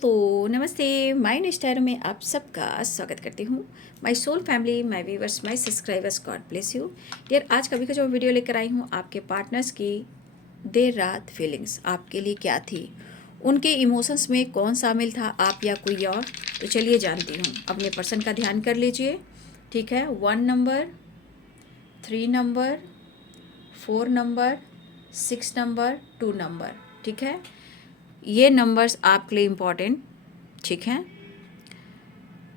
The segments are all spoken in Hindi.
दोस्तों नमस्ते। माइंड स्टार में आप सबका स्वागत करती हूँ। My soul family, my viewers, my subscribers, God bless you dear. आज कभी का जो वीडियो लेकर आई हूँ, आपके पार्टनर्स की देर रात फीलिंग्स आपके लिए क्या थी, उनके इमोशंस में कौन शामिल था, आप या कोई और। तो चलिए जानती हूँ। अपने पर्सन का ध्यान कर लीजिए, ठीक है। 1 number, 3 number, 4 number, 6 number, 2 number, ठीक है। ये नंबर्स आपके लिए इम्पॉर्टेंट, ठीक है।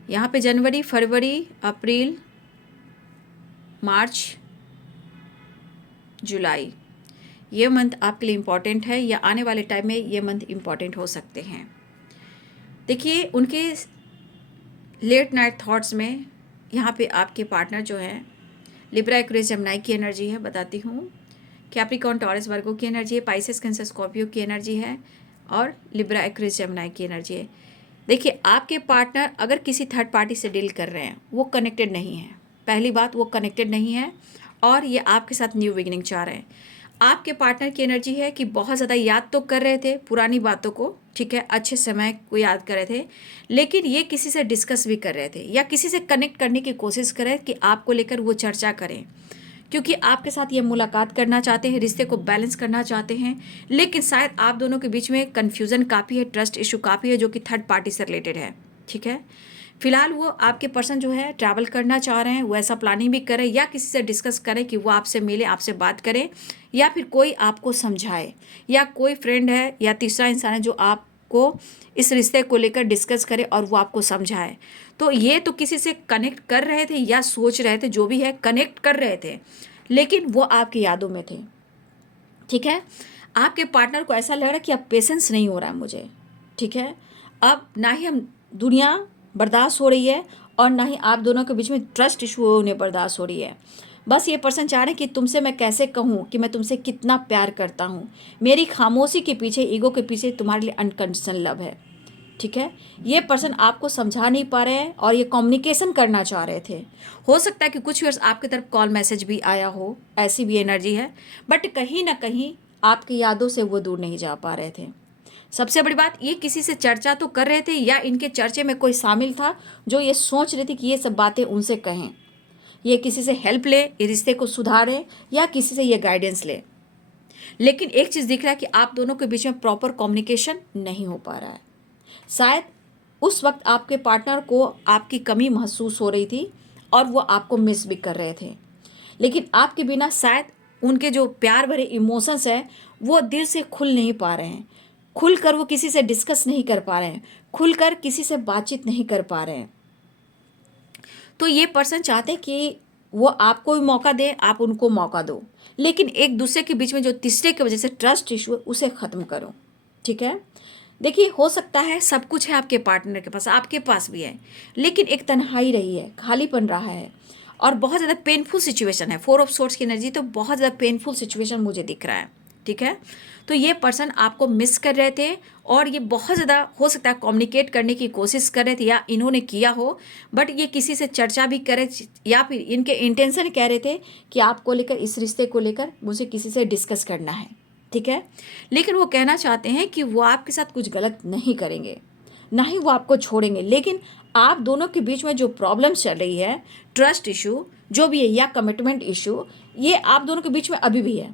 यहाँ पे जनवरी, फरवरी, अप्रैल, मार्च, जुलाई, ये मंथ आपके लिए इम्पॉर्टेंट है, या आने वाले टाइम में ये मंथ इम्पॉर्टेंट हो सकते हैं। देखिए, उनके लेट नाइट थॉट्स में यहाँ पे आपके पार्टनर जो हैं, लिब्रा, एक्वेरियस, जेमिनी की एनर्जी है। बताती हूँ, कैप्रिकॉर्न, टॉरस, वर्गो की एनर्जी है, पाइसेस, कैंसर, स्कॉर्पियो की एनर्जी है, और लिब्रा, एक्वेरियस, जेमिनी की एनर्जी है। देखिए, आपके पार्टनर अगर किसी थर्ड पार्टी से डील कर रहे हैं, वो कनेक्टेड नहीं है। पहली बात, वो कनेक्टेड नहीं है, और ये आपके साथ न्यू बिगिनिंग चाह रहे हैं। आपके पार्टनर की एनर्जी है कि बहुत ज़्यादा याद तो कर रहे थे पुरानी बातों को, ठीक है, अच्छे समय को याद कर रहे थे, लेकिन ये किसी से डिस्कस भी कर रहे थे या किसी से कनेक्ट करने की कोशिश कर रहे थे कि आपको लेकर वो चर्चा करें, क्योंकि आपके साथ ये मुलाकात करना चाहते हैं, रिश्ते को बैलेंस करना चाहते हैं। लेकिन शायद आप दोनों के बीच में कन्फ्यूज़न काफ़ी है, ट्रस्ट इशू काफ़ी है, जो कि थर्ड पार्टी से रिलेटेड है, ठीक है। फिलहाल वो आपके पर्सन जो है ट्रैवल करना चाह रहे हैं, वो ऐसा प्लानिंग भी करें या किसी से डिस्कस करें कि वो आपसे मिले, आपसे बात करें, या फिर कोई आपको समझाए, या कोई फ्रेंड है या तीसरा इंसान है जो आपको इस रिश्ते को लेकर डिस्कस करे और वो आपको समझाए। तो ये तो किसी से कनेक्ट कर रहे थे या सोच रहे थे, जो भी है कनेक्ट कर रहे थे, लेकिन वो आपकी यादों में थे, ठीक है। आपके पार्टनर को ऐसा लग रहा है कि अब पेशेंस नहीं हो रहा है मुझे, ठीक है। अब ना ही हम दुनिया बर्दाश्त हो रही है, और ना ही आप दोनों के बीच में ट्रस्ट इशू होने बर्दाश्त हो रही है। बस ये पर्सन चाह रहे हैं कि तुमसे मैं कैसे कहूँ कि मैं तुमसे कितना प्यार करता हूँ। मेरी खामोशी के पीछे, ईगो के पीछे तुम्हारे लिए अनकंडीशनल लव है, ठीक है। ये पर्सन आपको समझा नहीं पा रहे हैं और ये कम्युनिकेशन करना चाह रहे थे। हो सकता है कि कुछ वर्ष आपकी तरफ कॉल मैसेज भी आया हो, ऐसी भी एनर्जी है, बट कहीं ना कहीं आपकी यादों से वो दूर नहीं जा पा रहे थे। सबसे बड़ी बात, ये किसी से चर्चा तो कर रहे थे या इनके चर्चे में कोई शामिल था जो ये सोच रहे थे कि ये सब बातें उनसे कहें, ये किसी से हेल्प ले, ये रिश्ते को सुधारें, या किसी से ये गाइडेंस ले। लेकिन एक चीज़ दिख रहा है कि आप दोनों के बीच में प्रॉपर कम्युनिकेशन नहीं हो पा रहा है। शायद उस वक्त आपके पार्टनर को आपकी कमी महसूस हो रही थी और वो आपको मिस भी कर रहे थे, लेकिन आपके बिना शायद उनके जो प्यार भरे इमोशंस हैं वो दिल से खुल नहीं पा रहे हैं, खुलकर वो किसी से डिस्कस नहीं कर पा रहे हैं, खुलकर किसी से बातचीत नहीं कर पा रहे हैं। तो ये पर्सन चाहते हैं कि वो आपको भी मौका दे, आप उनको मौका दो, लेकिन एक दूसरे के बीच में जो तीसरे की वजह से ट्रस्ट इशू है उसे ख़त्म करो, ठीक है। देखिए, हो सकता है सब कुछ है आपके पार्टनर के पास, आपके पास भी है, लेकिन एक तन्हाई रही है, खालीपन रहा है, और बहुत ज़्यादा पेनफुल सिचुएशन है। 4 ऑफ सोर्स की एनर्जी, तो बहुत ज़्यादा पेनफुल सिचुएशन मुझे दिख रहा है, ठीक है। तो ये पर्सन आपको मिस कर रहे थे, और ये बहुत ज़्यादा हो सकता है कम्युनिकेट करने की कोशिश कर रहे थे, या इन्होंने किया हो, बट ये किसी से चर्चा भी करे, या फिर इनके इंटेंशन कह रहे थे कि आपको लेकर, इस रिश्ते को लेकर मुझे किसी से डिस्कस करना है, ठीक है। लेकिन वो कहना चाहते हैं कि वो आपके साथ कुछ गलत नहीं करेंगे, ना ही वो आपको छोड़ेंगे, लेकिन आप दोनों के बीच में जो प्रॉब्लम चल रही है, ट्रस्ट इशू जो भी है या कमिटमेंट इशू, ये आप दोनों के बीच में अभी भी है।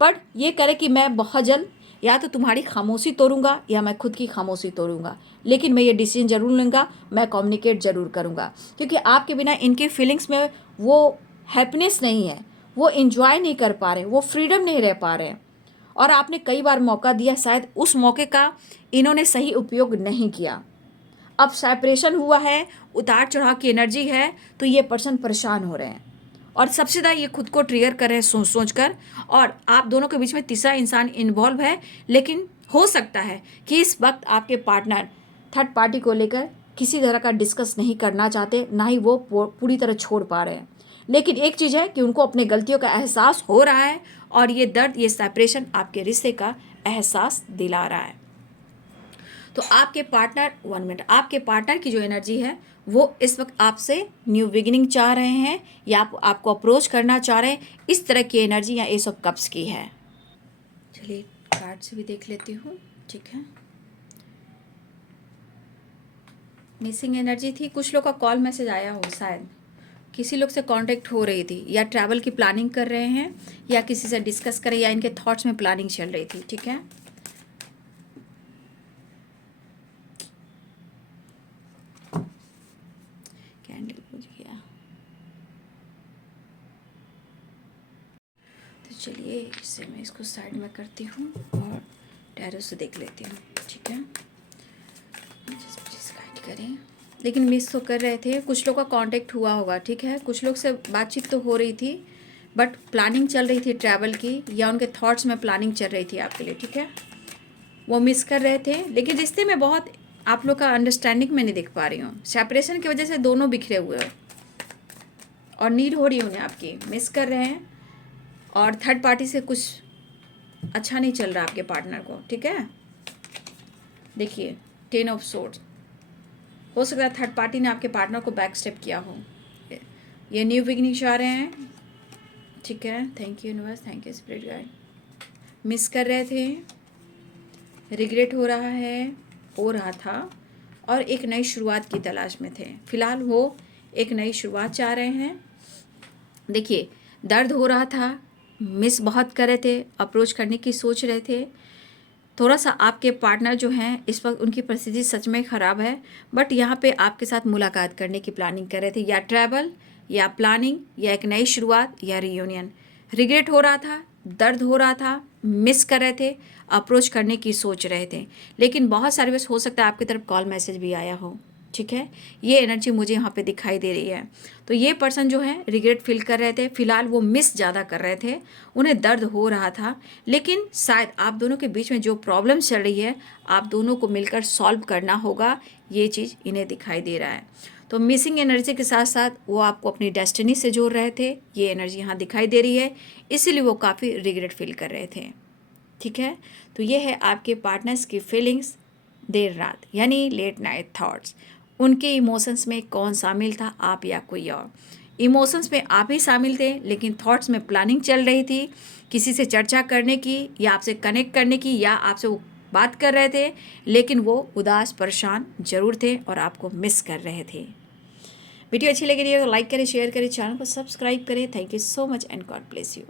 पर ये करे कि मैं बहुत जल्द या तो तुम्हारी खामोशी तोड़ूंगा या मैं खुद की खामोशी तोड़ूंगा, लेकिन मैं ये डिसीजन जरूर लूँगा, मैं कम्युनिकेट ज़रूर करूँगा, क्योंकि आपके बिना इनके फीलिंग्स में वो हैप्पीनेस नहीं है, वो इन्जॉय नहीं कर पा रहे, वो फ्रीडम नहीं रह पा रहे हैं। और आपने कई बार मौका दिया, शायद उस मौके का इन्होंने सही उपयोग नहीं किया। अब सेपरेशन हुआ है, उतार चढ़ाव की एनर्जी है, तो ये पर्सन परेशान हो रहे हैं, और सबसे ज़्यादा ये खुद को ट्रिगर कर रहे हैं सोच सोच कर, और आप दोनों के बीच में तीसरा इंसान इन्वॉल्व है। लेकिन हो सकता है कि इस वक्त आपके पार्टनर थर्ड पार्टी को लेकर किसी तरह का डिस्कस नहीं करना चाहते, ना ही वो पूरी तरह छोड़ पा रहे हैं। लेकिन एक चीज़ है कि उनको अपने गलतियों का एहसास हो रहा है, और ये दर्द, ये सेपरेशन आपके रिश्ते का एहसास दिला रहा है। तो आपके पार्टनर, 1 मिनट, आपके पार्टनर की जो एनर्जी है वो इस वक्त आपसे न्यू बिगिनिंग चाह रहे हैं, या आपको अप्रोच करना चाह रहे हैं, इस तरह की एनर्जी या एस ऑफ कप्स की है। चलिए कार्ड से भी देख लेती हूँ, ठीक है। मिसिंग एनर्जी थी, कुछ लोग का कॉल मैसेज आया हो, शायद किसी लोग से कांटेक्ट हो रही थी, या ट्रैवल की प्लानिंग कर रहे हैं, या किसी से डिस्कस करें, या इनके थॉट्स में प्लानिंग चल रही थी। ठीक है, कैंडल बुझ गया। तो चलिए इससे मैं इसको साइड में करती हूँ और टैरो से देख लेती हूँ। ठीक है, गाइड करें। लेकिन मिस तो कर रहे थे, कुछ लोग का कांटेक्ट हुआ होगा। ठीक है, कुछ लोग से बातचीत तो हो रही थी, बट प्लानिंग चल रही थी ट्रैवल की, या उनके थॉट्स में प्लानिंग चल रही थी आपके लिए। ठीक है, वो मिस कर रहे थे, लेकिन रिश्ते में बहुत आप लोग का अंडरस्टैंडिंग मैं नहीं देख पा रही हूँ। सेपरेशन की वजह से दोनों बिखरे हुए हो और नीड हो रही है उन्हें आपकी, मिस कर रहे हैं। और थर्ड पार्टी से कुछ अच्छा नहीं चल रहा आपके पार्टनर को। ठीक है, देखिए 10 ऑफ सोर्ड्स, हो सकता है थर्ड पार्टी ने आपके पार्टनर को बैक स्टेप किया हो। ये न्यू बिगिनिंग चाह रहे हैं। ठीक है, thank you universe, thank you spirit guide. Miss कर रहे थे, रिग्रेट हो रहा है, हो रहा था, और एक नई शुरुआत की तलाश में थे। फिलहाल वो एक नई शुरुआत चाह रहे हैं। देखिए दर्द हो रहा था, मिस बहुत कर रहे थे, अप्रोच करने की सोच रहे थे। थोड़ा सा आपके पार्टनर जो हैं इस वक्त उनकी परिस्थिति सच में ख़राब है, बट यहाँ पे आपके साथ मुलाकात करने की प्लानिंग कर रहे थे, या ट्रैवल, या प्लानिंग, या एक नई शुरुआत, या रियूनियन। रिग्रेट हो रहा था, दर्द हो रहा था, मिस कर रहे थे, अप्रोच करने की सोच रहे थे। लेकिन बहुत सारे वेस हो सकता है आपकी तरफ कॉल मैसेज भी आया हो। ठीक है, ये एनर्जी मुझे यहाँ पे दिखाई दे रही है। तो ये पर्सन जो है रिग्रेट फील कर रहे थे, फिलहाल वो मिस ज़्यादा कर रहे थे, उन्हें दर्द हो रहा था, लेकिन शायद आप दोनों के बीच में जो प्रॉब्लम चल रही है आप दोनों को मिलकर सॉल्व करना होगा, ये चीज़ इन्हें दिखाई दे रहा है। तो मिसिंग एनर्जी के साथ साथ वो आपको अपनी डेस्टिनी से जोड़ रहे थे, ये एनर्जी यहाँ दिखाई दे रही है, इसीलिए वो काफ़ी रिग्रेट फील कर रहे थे। ठीक है, तो ये है आपके पार्टनर्स की फीलिंग्स देर रात, यानी लेट नाइट थॉट्स। उनके इमोशंस में कौन शामिल था, आप या कोई और? इमोशंस में आप ही शामिल थे, लेकिन थॉट्स में प्लानिंग चल रही थी किसी से चर्चा करने की, या आपसे कनेक्ट करने की, या आपसे वो बात कर रहे थे, लेकिन वो उदास परेशान जरूर थे और आपको मिस कर रहे थे। वीडियो अच्छी लगी तो लाइक करें, शेयर करें, चैनल को सब्सक्राइब करें। Thank you so much and God bless you.